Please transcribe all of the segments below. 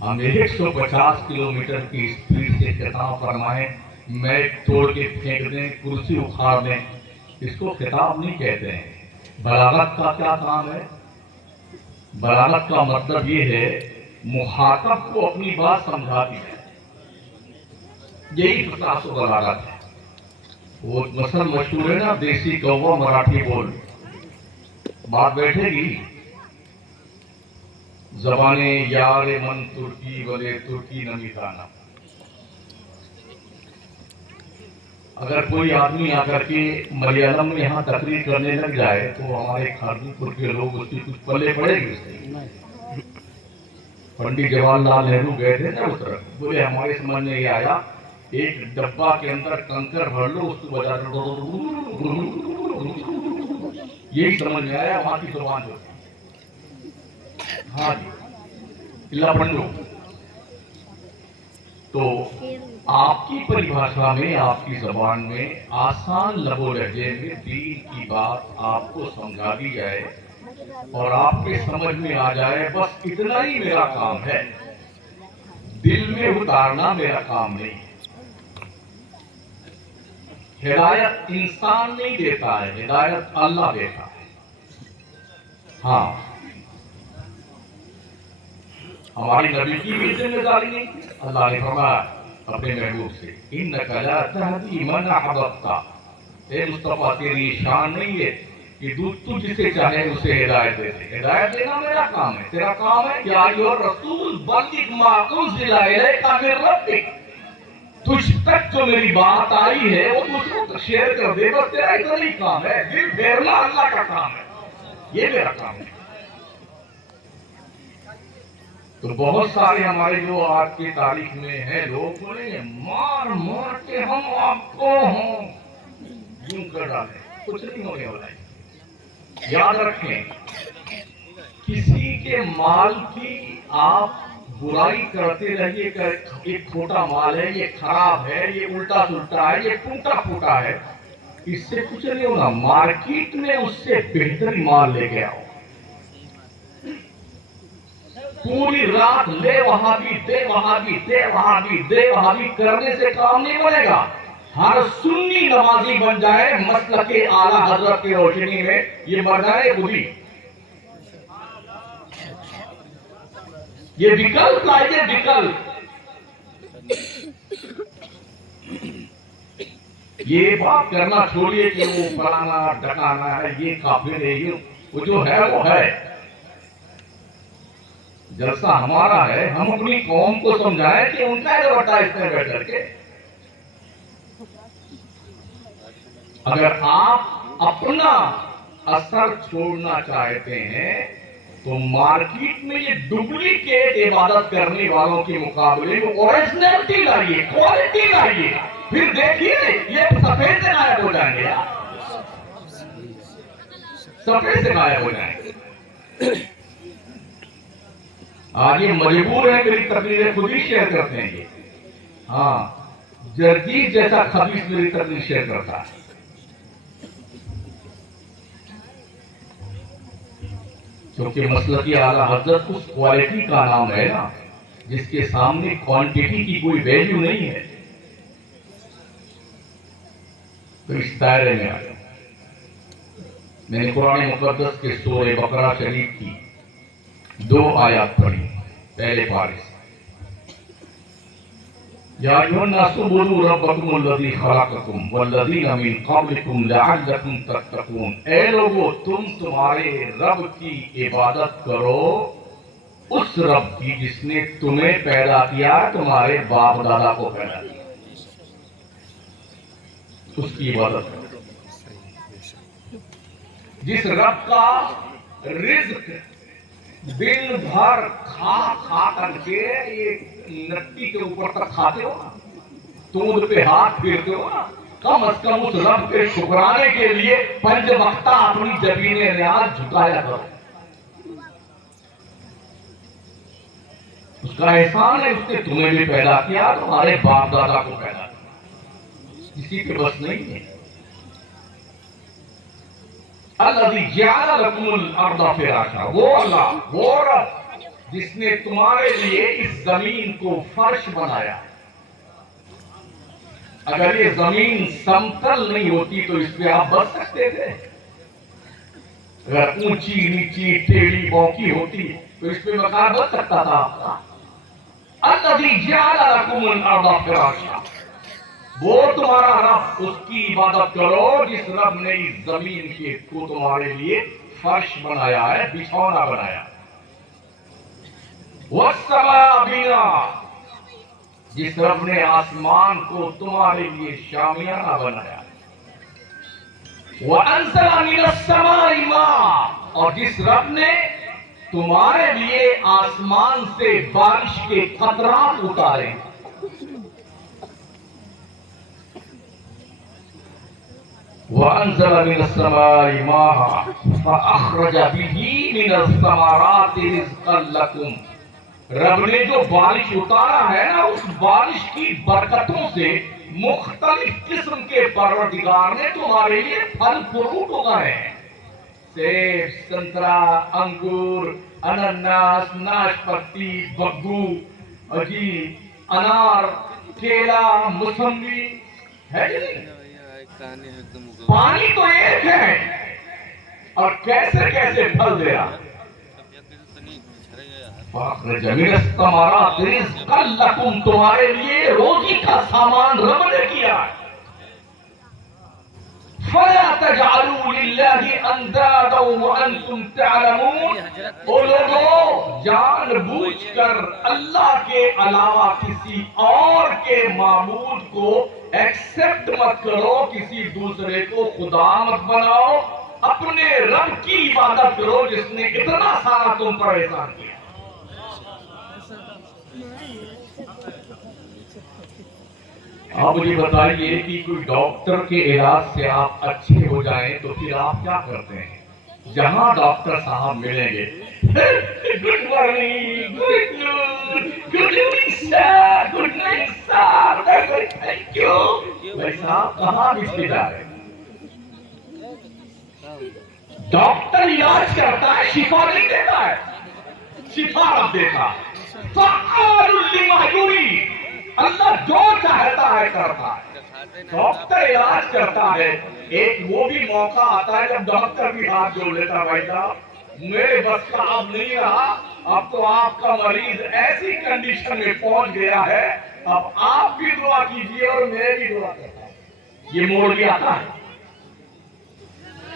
ہم 150 کلومیٹر کی اسپیڈ سے خطاب فرمائیں، میچ توڑ کے پھینک دیں، کرسی اکھاڑ دیں، اس کو خطاب نہیں کہتے ہیں۔ بلاغت کا کیا کام ہے؟ بلاغت کا مطلب یہ ہے مخاطب کو اپنی بات سمجھا دی ہے، یہی فصاحت و بلاغت ہے۔ وہ مثل مشہور ہے نا، دیسی کوا مراٹھی بول، بات بیٹھے گی۔ زبانے یار من ترکی ولے ترکی نمی دانا۔ اگر کوئی آدمی آ کر کے ملیالم میں یہاں تقریر کرنے لگ جائے تو ہمارے خارجی پور کے لوگ اس کی کچھ پلے پڑے گی اس سے۔ پنڈت جواہر لال نہرو گئے تھے نا اس طرف، بولے ہمارے سمجھ میں یہ آیا ایک ڈبہ کے اندر کنکر بھر لو، اس کو بجا دو، یہی سمجھ میں آیا وہاں کی زبان جو تھی۔ ہاں جی، اللہ پنڈو۔ تو آپ کی پریبھاشا میں، آپ کی زبان میں آسان لب و لہجے میں دین کی بات آپ کو سمجھا دی جائے اور آپ کے سمجھ میں آ جائے، بس اتنا ہی میرا کام ہے۔ دل میں اتارنا میرا کام نہیں ہے۔ ہدایت انسان نہیں دیتا ہے، ہدایت اللہ دیتا ہے۔ ہاں، ہماری نبی کی بھی ذمہ داری نہیں، اللہ نے فرمایا اپنے محبوب سے، اِنَّكَ لَا تَهْدِي مَنْ أَحْبَبْتَ۔ اے مصطفیٰ، تیری شان نہیں ہے کہ تو جسے چاہے اسے ہدایت دے دے۔ ہدایت دینا میرا کام ہے، تیرا کام ہے کہ آئیو رسول بلغ ما انزل الیک من ربک، تجھ تک جو میری بات آئی ہے وہ دوسروں تک شیئر کر دے، بس تیرا اتنا ہی کام ہے۔ دل پھیرنا اللہ کا کام ہے، یہ میرا کام ہے۔ تو بہت سارے ہمارے جو آج کی تاریخ میں ہیں لوگ بولیں گے مار مار کے ہم آپ کو ہوں یوں کر ڈالیں، کچھ نہیں ہونے والا ہے۔ یاد رکھیں، کسی کے مال کی آپ برائی کرتے رہیے کہ یہ کھوٹا مال ہے، یہ خراب ہے، یہ الٹا سلٹا ہے، یہ ٹوٹا پھوٹا ہے، اس سے کچھ نہیں ہوگا۔ مارکیٹ میں اس سے بہتر مال لے کے آؤ۔ پوری رات لے وہاں بھی دے وہاں بھی دے وہاں بھی دے وہاں بھی کرنے سے کام نہیں بنے گا۔ ہر سنی نمازی بن جائے مسلک اعلیٰ حضرت کی روشنی میں، یہ مر جائے خود ہی۔ یہ وکلپ لائیے، وکلپ۔ یہ بات کرنا چھوڑیے کہ وہ فلانا ڈکانا ہے، یہ کافر ہے، یہ وہ جو ہے وہ ہے۔ جلسہ ہمارا ہے، ہم اپنی قوم کو سمجھائیں کہ ان کا ایڈورٹائز میں بیٹھ کر کے۔ اگر آپ اپنا اثر چھوڑنا چاہتے ہیں تو مارکیٹ میں یہ ڈپلیکیٹ عبادت کرنے والوں کے مقابلے میں اوریجنلٹی لائیے، کوالٹی لائیے، پھر دیکھیے یہ سفید سے غائب ہو جائیں گے، سفید سے غائب ہو جائیں گے۔ آج یہ مجبور ہیں، میری تقریریں خود ہی شیئر کرتے ہیں یہ۔ ہاں، جرجیت جیسا خبیث میری تقریر شیئر کرتا ہے۔ کیونکہ مسلکی اعلیٰ حضرت اس کوالٹی کا نام ہے نا جس کے سامنے کوانٹیٹی کی کوئی ویلیو نہیں ہے۔ تو اس دائرے میں آیا میں نے قرآن مقدس کے سورہ بقرہ شریف کی 2 آیات پڑھی، پہلے پارے سے۔ یا ایھا الناس اعبدوا ربکم الذی خلقکم والذین من قبلکم لعلکم تتقون۔ اے لوگو، تم تمہارے رب کی عبادت کرو، اس رب کی جس نے تمہیں پیدا کیا، تمہارے باپ دادا کو پیدا کیا، اس کی عبادت کرو۔ جس رب کا رزق دن بھر کھا کھا کر کے یہ نٹی کے اوپر تک کھاتے ہو نا، توند پہ ہاتھ پھیرتے ہو نا، کم از کم اس رب کے شکرانے کے لیے 5 وقتہ اپنی جبین نیاز جھکایا کرو۔ اس کا احسان ہے، اس نے تمہیں بھی پیدا کیا، تمہارے باپ دادا کو پیدا کیا، کسی کے بس نہیں ہے۔ الذی جعل لکم الارض فراشا، وہ اللہ، وہ رب جس نے تمہارے لیے اس زمین کو فرش بنایا. اگر یہ زمین سمتل نہیں ہوتی تو اس پہ آپ بچ سکتے تھے. اگر اونچی نیچی ٹیڑھی بوکی ہوتی تو اس پہ مکان بچ سکتا تھا. الذی جعل لکم الارض فراشا، وہ تمہارا رب، اس کی عبادت کرو جس رب نے اس زمین کو تمہارے لیے فرش بنایا ہے، بچھونا بنایا. والسماء بنا، جس رب نے آسمان کو تمہارے لیے شامیانہ بنایا. وَأَنزَلَ مِنَ السَّمَاءِ مَاءً، اور جس رب نے تمہارے لیے آسمان سے بارش کے قطرات اتارے. وَأَنزَلَ مِنَ السَّمَاءِ مَاءً فَأَخْرَجَ بِهِ مِنَ الثَّمَرَاتِ رِزْقًا لَكُمْ، رب نے جو بارش اتارا ہے نا، اس بارش کی برکتوں سے مختلف قسم کے پروردگار نے تمہارے لیے پھل فروٹ اگائے ہیں. سیب، سنترا، انگور، انناس، ناشپتی، بگو، انار، کیلا، موسمی ہے جی. پانی تو ایک ہے اور کیسے کیسے پھل دے رہا. فَأَخْرَجَ مِنَ الثَّمَرَاتِ رِزْقًا لَكُمْ، تمہارے لیے روزی کا سامان رب نے کیا ہے. فَلَا تَجْعَلُوا لِلَّهِ أَنْدَادًا وَأَنْتُمْ تَعْلَمُونَ، او لوگوں جان بوجھ کر اللہ کے علاوہ کسی اور کے معبود کو ایکسپٹ مت کرو، کسی دوسرے کو خدا مت بناؤ، اپنے رب کی عبادت کرو جس نے اتنا سارا تم پر احسان کیا. آپ مجھے بتائیے کہ کوئی ڈاکٹر کے علاج سے آپ اچھے ہو جائیں تو پھر آپ کیا کرتے ہیں؟ جہاں ڈاکٹر صاحب ملیں گے، good morning, good noon, good evening sir, good night sir, thank you. بھائی صاحب کہاں رشتے دار ہے؟ ڈاکٹر علاج کرتا ہے، شفا نہیں دیتا ہے. شفا رب دیتا. فعال لما یرید، اللہ جو چاہتا ہے کرتا ہے. ڈاکٹر علاج کرتا ہے. ایک وہ بھی موقع آتا ہے جب ڈاکٹر بھی ہاتھ جوڑ لیتا، بھائی صاحب میرے بس کا اب نہیں رہا، اب تو آپ کا مریض ایسی کنڈیشن میں پہنچ گیا ہے، اب آپ بھی دعا کیجئے اور میں بھی دعا کرتا ہوں. یہ موڑ بھی آتا ہے.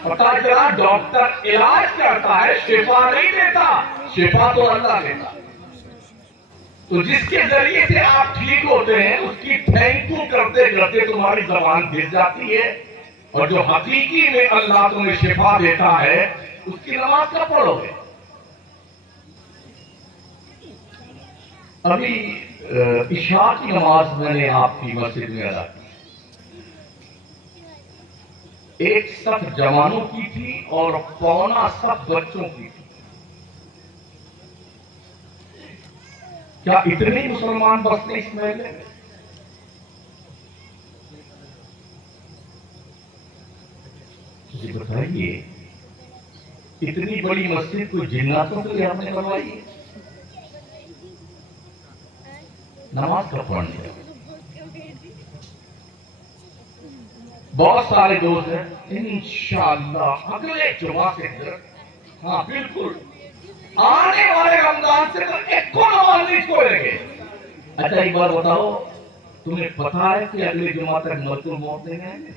پتا چلا ڈاکٹر علاج کرتا ہے، شفا نہیں دیتا. شفا تو اللہ دیتا. تو جس کے ذریعے سے آپ ٹھیک ہوتے ہیں اس کی تھینک یو کرتے کرتے تمہاری زبان گر جاتی ہے. اور جو حقیقی میں اللہ تمہیں شفا دیتا ہے اس کی نماز کب پڑھو گے؟ ابھی عشاء کی نماز میں نے آپ کی مسجد میں ادا کی. ایک صف جوانوں کی تھی اور پونا صف بچوں کی تھی. کیا اتنے مسلمان بستے اس محلے میں؟ مجھے بتائیے اتنی بڑی مسجد کوئی جناتوں کے لیے آپ نے بنوائی ہے؟ نماز کب پڑھنی ہے؟ بہت سارے دوست ہیں انشاءاللہ اگلے جمعہ سے اندر، ہاں بالکل آنے والے رمضان سے تو ایک کو نماز نہیں چھوڑیں گے. اچھا ایک بات بتاؤ، تمہیں پتا ہے کہ اگلے جمعہ تک ملک الموت نہیں آئیں گے؟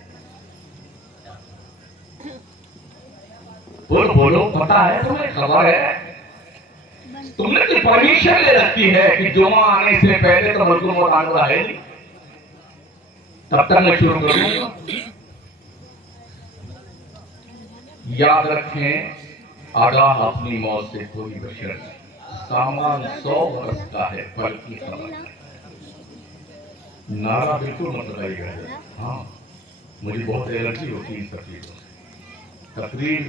بولو پتا ہے تمہیں، خبر ہے؟ تم نے تو پرمیشن لے رکھی ہے کہ جمعہ آنے سے پہلے تو ملک الموت آنے والا ہے نہیں، تب تک میں شروع کروں گا. یاد رکھیں آگاہ اپنی موت سے کوئی بشر نہیں. سامان 100 برس کا ہے پل کی خبر. نعرہ بالکل مت لگائیے گا. ہاں مجھے بہت الرجی ہوتی ہے ان سب چیزوں سے. تقریر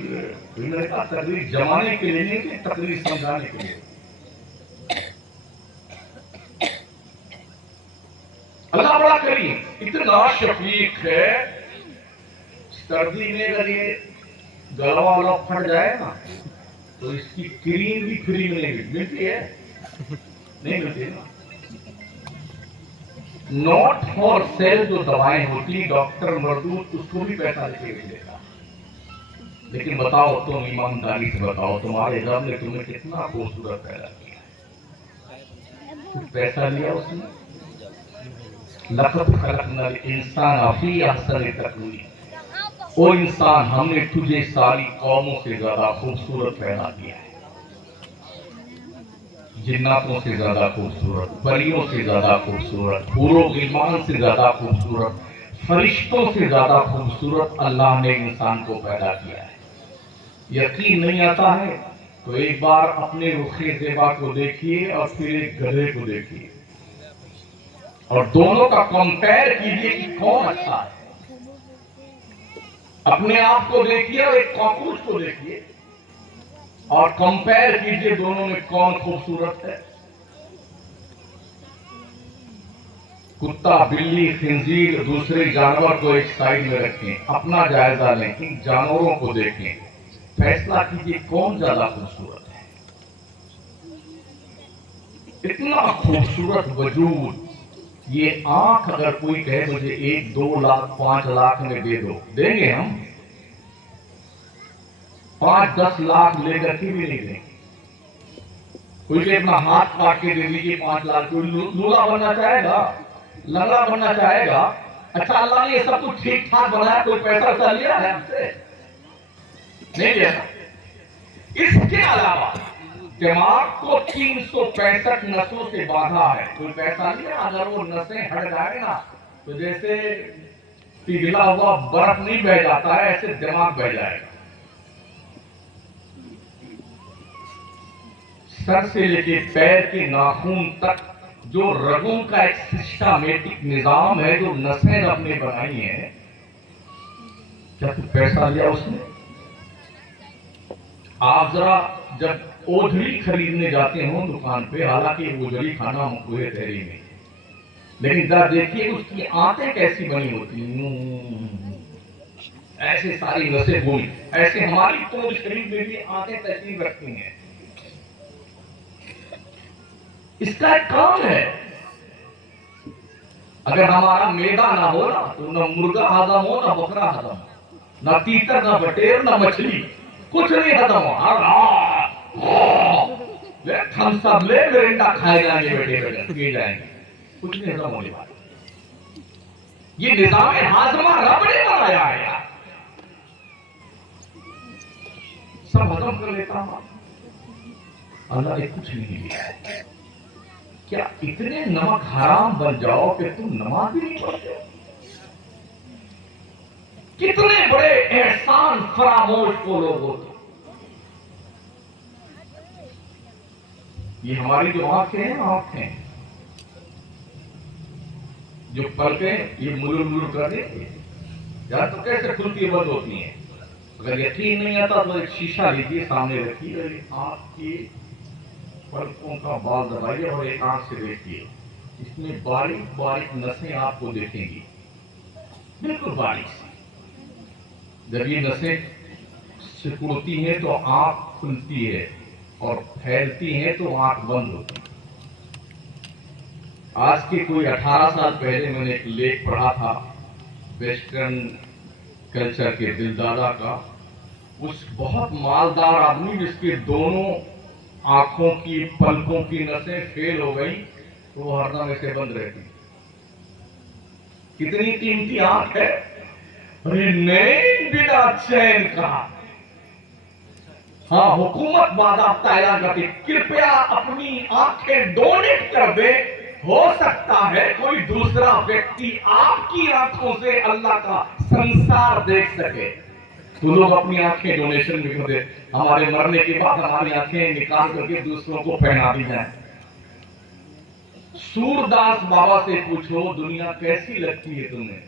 جمانے کے لیے نہیں کہ تقریر سمجھانے کے لیے. اللہ بڑا کریم، اتنا شفیق ہے. سردی میں اگر یہ گلا والا پھٹ جائے نا تو اس کی کریم بھی فری میں نہیں ملتی ہے، نہیں ملتی نا. نوٹ فار سیل جو دوائیں ہوتی ڈاکٹر مردود اس کو بھی پیسہ لے کے دے گا. لیکن بتاؤ تم ایمانداری سے بتاؤ تمہارے رب نے تمہیں کتنا خوبصورت پیدا کیا، پیسہ لیا اس نے؟ لقد خلقنا الانسان فی احسن تقویم. او انسان ہم نے تجھے ساری قوموں سے زیادہ خوبصورت پیدا کیا ہے، جناتوں سے زیادہ خوبصورت، پریوں سے زیادہ خوبصورت، حور و غلمان سے زیادہ خوبصورت، فرشتوں سے زیادہ خوبصورت اللہ نے انسان کو پیدا کیا ہے. یقین نہیں آتا ہے تو ایک بار اپنے رخ زیبا کو دیکھیے اور پھر ایک گدھے کو دیکھیے اور دونوں کا کمپیئر کیجیے کہ کون اچھا ہے. اپنے آپ کو دیکھیے اور ایک کاکروچ کو دیکھیے اور کمپیئر کیجیے دونوں میں کون خوبصورت ہے. کتا، بلی، خنزیر، دوسرے جانور کو ایک سائڈ میں رکھیں، اپنا جائزہ لیں، ان جانوروں کو دیکھیں، فیصلہ کیجیے کون زیادہ خوبصورت ہے. اتنا خوبصورت وجود، یہ آنکھ اگر کوئی کہے مجھے 1، 2 لاکھ 5 لاکھ میں دے دو، دیں گے ہم؟ 5، 10 لاکھ لے کر کے بھی نہیں دیں گے. کوئی کہ اپنا ہاتھ کاٹ کے دے دیجیے 5 لاکھ. کوئی لولا بننا چاہے گا، لنگڑا بننا چاہے گا. اچھا اللہ نے یہ سب کچھ ٹھیک ٹھاک بنایا، کوئی پیسہ لیا ہے ہم سے؟ نہیں لیا. اس کے علاوہ دماغ کو 365 نسوں سے باندھا ہے، کوئی پیسہ لیا. اگر وہ نسیں ہٹ جائے نا تو جیسے پگھلا ہوا برف نہیں بہ جاتا ہے ایسے دماغ بہ جائے گا. سر سے لے کے پیر کے ناخن تک جو رگوں کا ایک سسٹمیٹک نظام ہے، جو نسیں رب نے بنائی ہیں، کیا کچھ پیسہ لیا اس نے؟ آپ ذرا جب اوجھڑی خریدنے جاتے ہوں دکان پہ، حالانکہ اوجھڑی کھانا مکروہ تحریم میں، لیکن ذرا دیکھیے اس کی آنتیں کیسی بنی ہوتی ہیں، ایسے ساری نسیں گھومی. ایسے ہماری توڑ شریف میں بھی آنتیں تشریف رکھتی ہیں. اس کا ایک کام ہے. اگر ہمارا میدا نہ ہو نا تو نہ مرغا ہضم ہو، نہ بکرا ہضم ہو، نہ تیتر، نہ بٹیر، نہ مچھلی، کچھ نہیں ہضم ہو. ہم سب لے مرنڈا کھائے جائیں گے، بیٹے پیے جائیں گے، کچھ نہیں ہضم ہونے والا. یہ نظام ہاضمہ رب نے بنایا ہے یار. سب ہضم کر لیتا ہوں، اللہ نے کچھ نہیں لیا. کیا اتنے نمک حرام بن جاؤ کہ تم نماز بھی نہیں پڑھتے؟ کتنے بڑے احسان فراموش کو لوگ ہوتے. یہ ہماری جو آنکھیں ہیں، آنکھیں جو پلکیں یہ ملر ملر کر دیتی ہیں، یا تو کیسے کھلتی بند ہوتی ہیں. اگر یقین نہیں آتا تو ایک شیشہ لیجیے، سامنے رکھیے، آنکھ کی پلکوں کا بال دبائیے اور ایک آنکھ سے دیکھیے. اس میں باریک باریک نسیں آپ کو دیکھیں گی، بالکل باریک سی. جب یہ نسیں سکڑتی ہیں تو آنکھ کھلتی ہے اور پھیلتی ہیں تو آنکھ بند ہوتی ہے. آج کے کوئی 18 سال پہلے میں نے ایک لیکھ پڑھا تھا ویسٹرن کلچر کے دلدادہ کا. اس بہت مالدار آدمی جس کے دونوں آنکھوں کی پلکوں کی نسیں فیل ہو گئی تو وہ ہر دم ایسے بند رہتی. کتنی قیمتی آنکھ ہے. نہیں بنا چین کا. ہاں حکومت باضابطہ اعلان کرتی کرپیا اپنی آنکھیں ڈونیٹ کر دے. ہو سکتا ہے کوئی دوسرا ویکتی آپ کی آنکھوں سے اللہ کا سنسار دیکھ سکے. تو لوگ اپنی آنکھیں ڈونیشن بھی کر دے. ہمارے مرنے کے بعد ہماری آنکھیں نکال کر کے دوسروں کو پہنا دی جائیں. سورداس بابا سے پوچھو دنیا کیسی لگتی ہے تمہیں،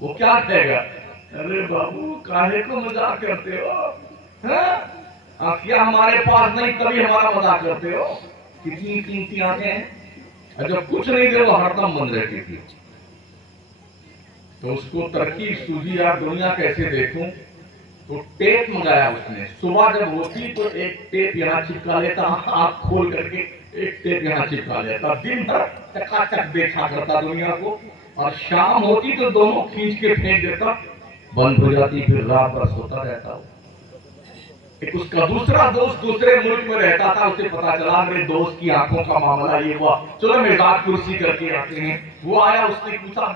وہ کیا کہے گا؟ ارے بابو کاہے کو مذاق کرتے ہو، آنکھیں ہمارے پاس نہیں تبھی ہمارا مذاق کرتے ہو. کتنی قیمتی آنکھیں ہیں. جب کچھ نہیں دے وہ ہر دم بند رہتی تھی. تو اس کو ترکیب سوجی یار دنیا کیسے دیکھوں. تو ٹیپ منگایا اس نے. صبح جب ہوتی تو ایک ٹیپ یہاں چپکا لیتا, آنکھ کھول کر کے ایک ٹیپ یہاں چپکا لیتا, دن بھر چکا چک دیکھا کرتا دنیا کو, اور شام ہوتی تو دونوں کھینچ کے پھینک دیتا, بند ہو جاتی, پھر رات بھر سوتا رہتا. ایک اس کا دوسرا دوست دوسرے ملک میں رہتا تھا, اسے پتا چلا میرے دوست کی آنکھوں کا معاملہ یہ ہوا, چلو میزاد کرسی کر کے آتے ہیں. وہ آیا, اس نے پوچھا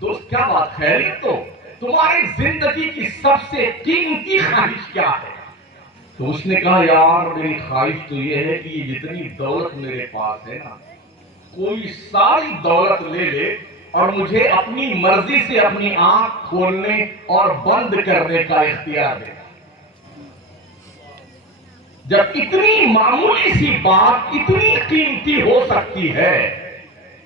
دوست کیا بات, خیریت تو, تمہاری زندگی کی سب سے قیمتی خواہش کیا ہے؟ تو اس نے کہا یار میری خواہش تو یہ ہے کہ یہ جتنی دولت میرے پاس ہے نا, کوئی ساری دولت لے لے اور مجھے اپنی مرضی سے اپنی آنکھ کھولنے اور بند کرنے کا اختیار دے. جب اتنی معمولی سی بات اتنی قیمتی ہو سکتی ہے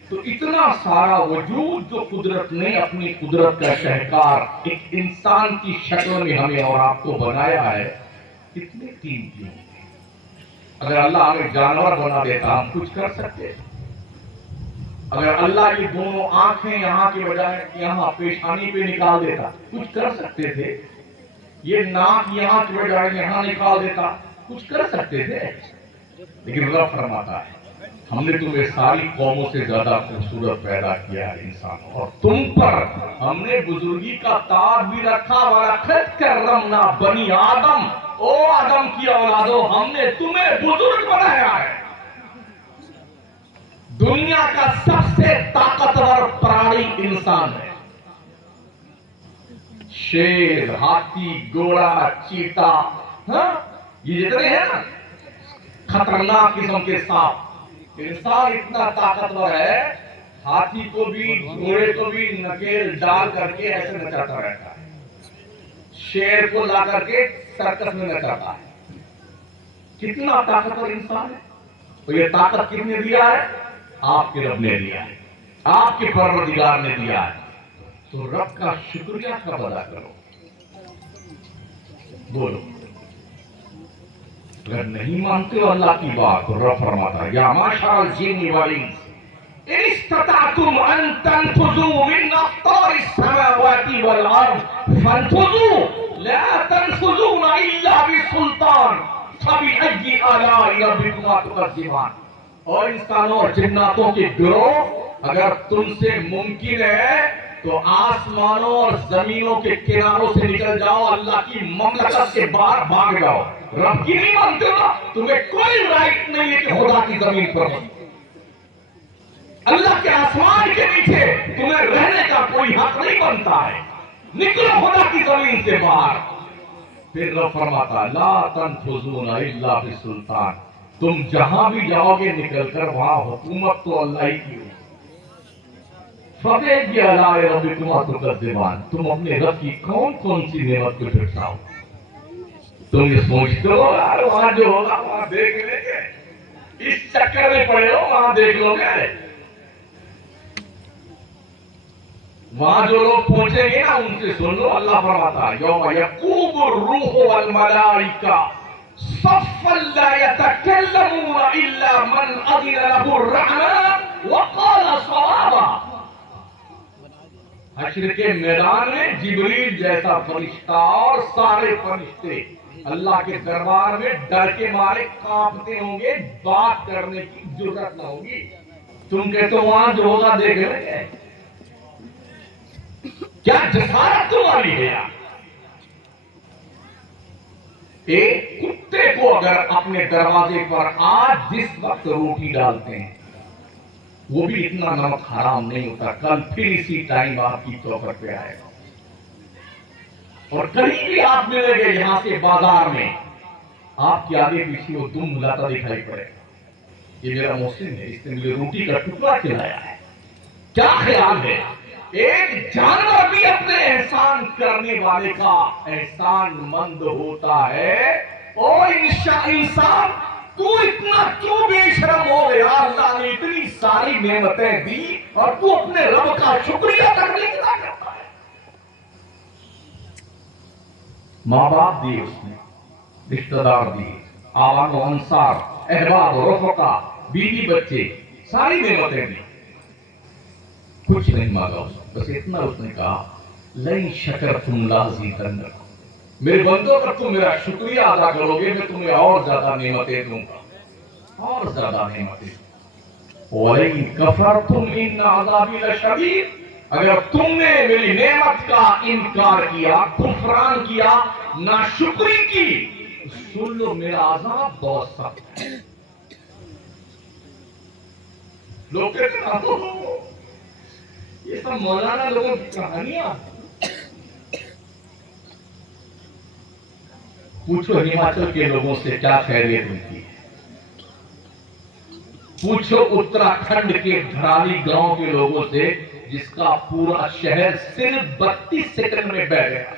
تو اتنا سارا وجود جو قدرت نے اپنی قدرت کا شہکار ایک انسان کی شکل میں ہمیں اور آپ کو بنایا ہے, کتنے قیمتی ہوں. اگر اللہ ہمیں جانور بنا دیتا ہم کچھ کر سکتے. اگر اللہ یہ دونوں آنکھیں یہاں کے بجائے یہاں پیشانی پہ نکال دیتا کچھ کر سکتے تھے. یہ ناک یہاں کے بجائے یہاں نکال دیتا کچھ کر سکتے تھے. لیکن رب فرماتا ہے ہم نے تمہیں ساری قوموں سے زیادہ خوبصورت پیدا کیا ہے انسان, اور تم پر ہم نے بزرگی کا تاج بھی رکھا. وَلَقَدْ كَرَّمْنَا بَنِي آدم, او آدم کی اولادو ہم نے تمہیں بزرگ بنایا ہے. دنیا کا سب سے طاقتور پرانی انسان ہے. شیر, ہاتھی, گھوڑا, چیتا, یہ جتنے ہیں نا خطرناک قسم کے سانپ, انسان اتنا طاقتور ہے ہاتھی کو بھی گھوڑے کو بھی نکیل ڈال کر کے ایسے نچاتا رہتا ہے, شیر کو لا کر کے سرکس میں نچاتا ہے. کتنا طاقتور انسان ہے. تو یہ طاقت کس نے دیا ہے؟ آپ کے رب نے دیا ہے, آپ کے پروردگار نے دیا ہے. تو رب کا شکریہ کب ادا کرو؟ بولو. اگر نہیں مانتے ہو اللہ کی بات تو رب فرماتا ہے یا معشر الجن والانس ان استطعتم ان تنفذوا من اقطار السماوات والارض فانفذوا لا تنفذون الا بسلطان فبأي آلاء ربكما تكذبان. اور انسانوں اور جناتوں کے گروہ اگر تم سے ممکن ہے تو آسمانوں اور زمینوں کے کناروں سے نکل جاؤ, اللہ کی مملکت سے باہر بھاگ جاؤ. رب کی نہیں مانتے ہو, تمہیں کوئی رائٹ نہیں ہے کہ خدا کی زمین پر اللہ کے آسمان کے نیچے تمہیں رہنے کا کوئی حق نہیں بنتا ہے. نکلو خدا کی زمین سے باہر. پھر رب فرماتا لا تنفذون الا بسلطان, تم جہاں بھی جاؤ گے نکل کر وہاں حکومت تو اللہ ہی کی ہوگی. فَبِأَيِّ آلَاءِ رَبِّكُمَا تُكَذِّبَانِ, تم اپنے رب کی کون کون سی نعمت کو جھٹلاؤ. تم یہ سوچتے ہو یار وہاں جو ہوگا وہاں دیکھ لیں گے, اس چکر میں پڑے ہو وہاں دیکھ لو گے. وہاں جو لوگ پہنچیں گے نا ان سے سن لو, اللہ فرماتا ہے یوم یقوم الروح والملائکہ صفا لا يتكلمون الا من اذن له الرحمن وقال صوابا. حشر کے میدان میں جبریل جیسا فرشتہ اور سارے فرشتے اللہ کے دربار میں ڈر کے مارے کانپتے ہوں گے, بات کرنے کی جرات نہ ہوگی. تم کہتے ہو وہاں جو ہوگا دیکھ لیں گے, کیا جسارت تمہاری ہے یار. ایک کتے کو اگر اپنے دروازے پر آج جس وقت روٹی ڈالتے ہیں وہ بھی اتنا نمک حرام نہیں ہوتا, کل پھر اسی ٹائم آپ کی چوکھٹ پہ آئے گا. اور کہیں بھی آپ ملیں گے یہاں سے بازار میں آپ کے آگے پیچھے وہ دم ملاتا دکھائی پڑے گا, یہ میرا محسن ہے, اس نے مجھے روٹی کا ٹکڑا کھلایا ہے. کیا خیال ہے ایک جانور بھی اپنے احسان کرنے والے کا احسان مند ہوتا ہے. اور انسان تو اتنا کیوں بے شرم ہو گیا, اللہ نے اتنی ساری نعمتیں دی اور تو اپنے رب کا شکریہ کرنے کی نہ کرتا ہے. ماں باپ دیے اس نے, رشتہ دار دیے, آوان و انصار, احباب و رفقا, بیوی بچے, ساری نعمتیں دی, کچھ نہیں مانگا اس نے. بس اتنا اس نے کہا لئن شکرتم لازیدنکم, میرے بندوں پر تم میرا شکریہ ادا کرو گے میں تمہیں اور زیادہ نعمتیں دوں گا، اور زیادہ نعمتیں۔ وَلَئِن كَفَرْتُمْ إِنَّ عَذَابِي لَشَدِيدٌ، اگر تم نے میری نعمت کا انکار کیا، کفران کیا، ناشکری کی، سن لو میرا عذاب بہت سخت ہے۔ لوگ کہتے ہیں یہ سب مولانا لوگوں کی کہانیاں۔ پوچھو ہماچل کے لوگوں سے کیا خیریت ملتی ہے، پوچھو اتراکھنڈ کے دھرالی گاؤں کے لوگوں سے جس کا پورا شہر صرف 32 سیکنڈ میں بہ گیا۔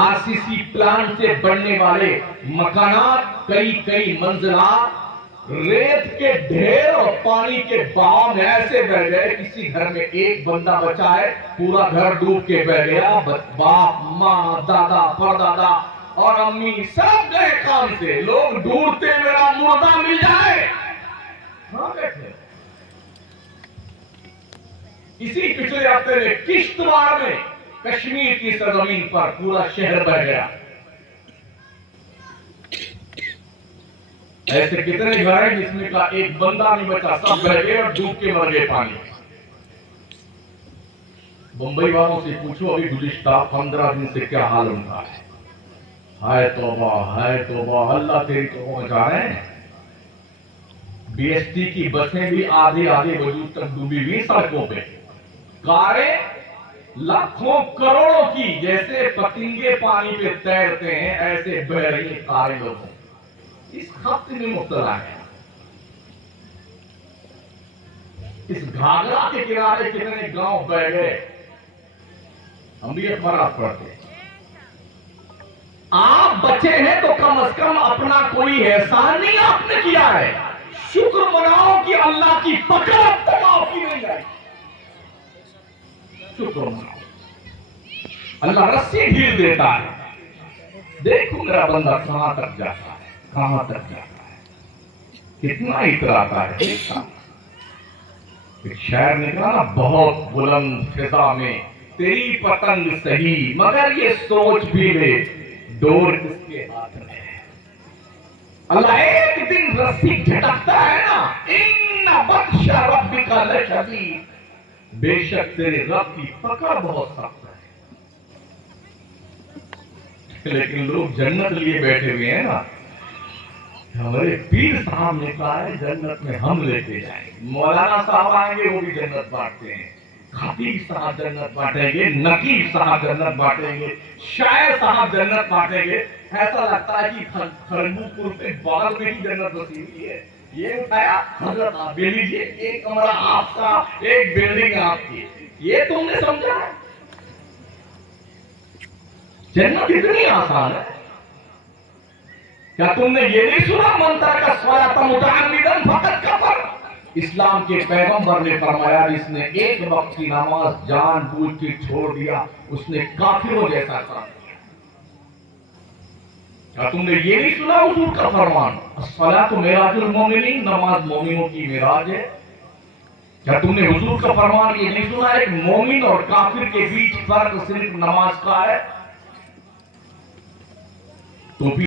آر سی سی پلانٹ سے بننے والے مکانات، کئی منزلات، ریت کے ڈھیر اور پانی کے بہاؤ میں ایسے بہ گئے، کسی گھر میں ایک بندہ بچا ہے پورا گھر ڈوب کے بہ گیا۔ باپ، ماں، دادا، پردادا اور امی سب گئے کام سے، لوگ ڈھونڈتے میرا مردہ مل جائے۔ کہاں بیٹھے؟ اسی پچھلے ہفتے میں کشتواڑ میں کشمیر کی سرزمین پر پورا شہر بہ گیا۔ ایسے کتنے گھر ہیں جس میں کا ایک بندہ نہیں بچا، سب بہ گئے اور ڈوب کے مر گئے پانی۔ بمبئی والوں سے پوچھو ابھی گزشتہ 15 دن سے کیا حال ان کا ہے۔ ہائے توبہ، اللہ تیری توبہ جائے۔ بی ایس ٹی کی بسیں بھی آدھے وجود تک ڈوبی ہوئی سڑکوں پہ، کاریں لاکھوں کروڑوں کی جیسے پتنگے پانی پہ تیرتے ہیں ایسے بہ رہی ہیں کاریں لوگوں، اس خط میں مبتلا ہے۔ اس گھاگرا کے کنارے کتنے گاؤں بہ گئے، ہم بھی اخبارات پڑھتے ہیں۔ آپ بچے ہیں تو کم از کم اپنا کوئی احسان نہیں آپ نے کیا ہے، شکر مناؤ کہ اللہ کی پکڑ اب تک آپ کی نہیں آئی۔ شکر مناؤ، اللہ رسی ڈھیل دیتا ہے۔ دیکھو میرا بندہ کہاں تک جاتا ہے، کہاں تک جاتا ہے، کتنا اتراتا ہے۔ ایک شاعر نے کہا نا، بہت بلند فضا میں تیری پتنگ سہی مگر یہ سوچ بھی لے ڈور کس کے ہاتھ میں ہے۔ اللہ ایک دن رسی جھٹکتا ہے نا، ان بطش ربک لشدید، بے شک تیرے رب کی پکڑ بہت سخت ہے۔ لیکن لوگ جنت لیے بیٹھے ہوئے ہیں نا، ہمارے پیر صاحب نے کہا ہے جنت میں ہم لے کے جائیں گے، مولانا صاحب آئیں گے وہ بھی جنت بانٹتے ہیں، خطیب صاحب جنت بانٹیں گے، نقیب صاحب جنت بانٹیں گے، شاعر صاحب جنت بانٹیں گے۔ ایسا لگتا ہے کہ خرنگو پور کے بغل میں ہی جنت بسی ہوئی ہے۔ یہ اٹھایا حضرت آپ لے لیجیے، ایک کمرہ آپ کا، ایک بلڈنگ آپ کی، یہ تم نے سمجھا ہے؟ جنت اتنی آسان ہے؟ کیا تم نے یہ نہیں سنا من ترک الصلاۃ متعمدا فقد کفر؟ اسلام کے پیغمبر نے فرمایا جس نے ایک وقت کی نماز جان بوجھ کے چھوڑ دیا اس نے کافروں جیسا کام کیا۔ کیا تم نے یہ نہیں سنا حضور کا فرمان الصلاۃ معراج المومنین، نماز مومنوں کی معراج ہے؟ کیا تم نے حضور کا فرمان یہ نہیں سنا ایک مومن اور کافر کے بیچ فرق صرف نماز کا ہے؟ تو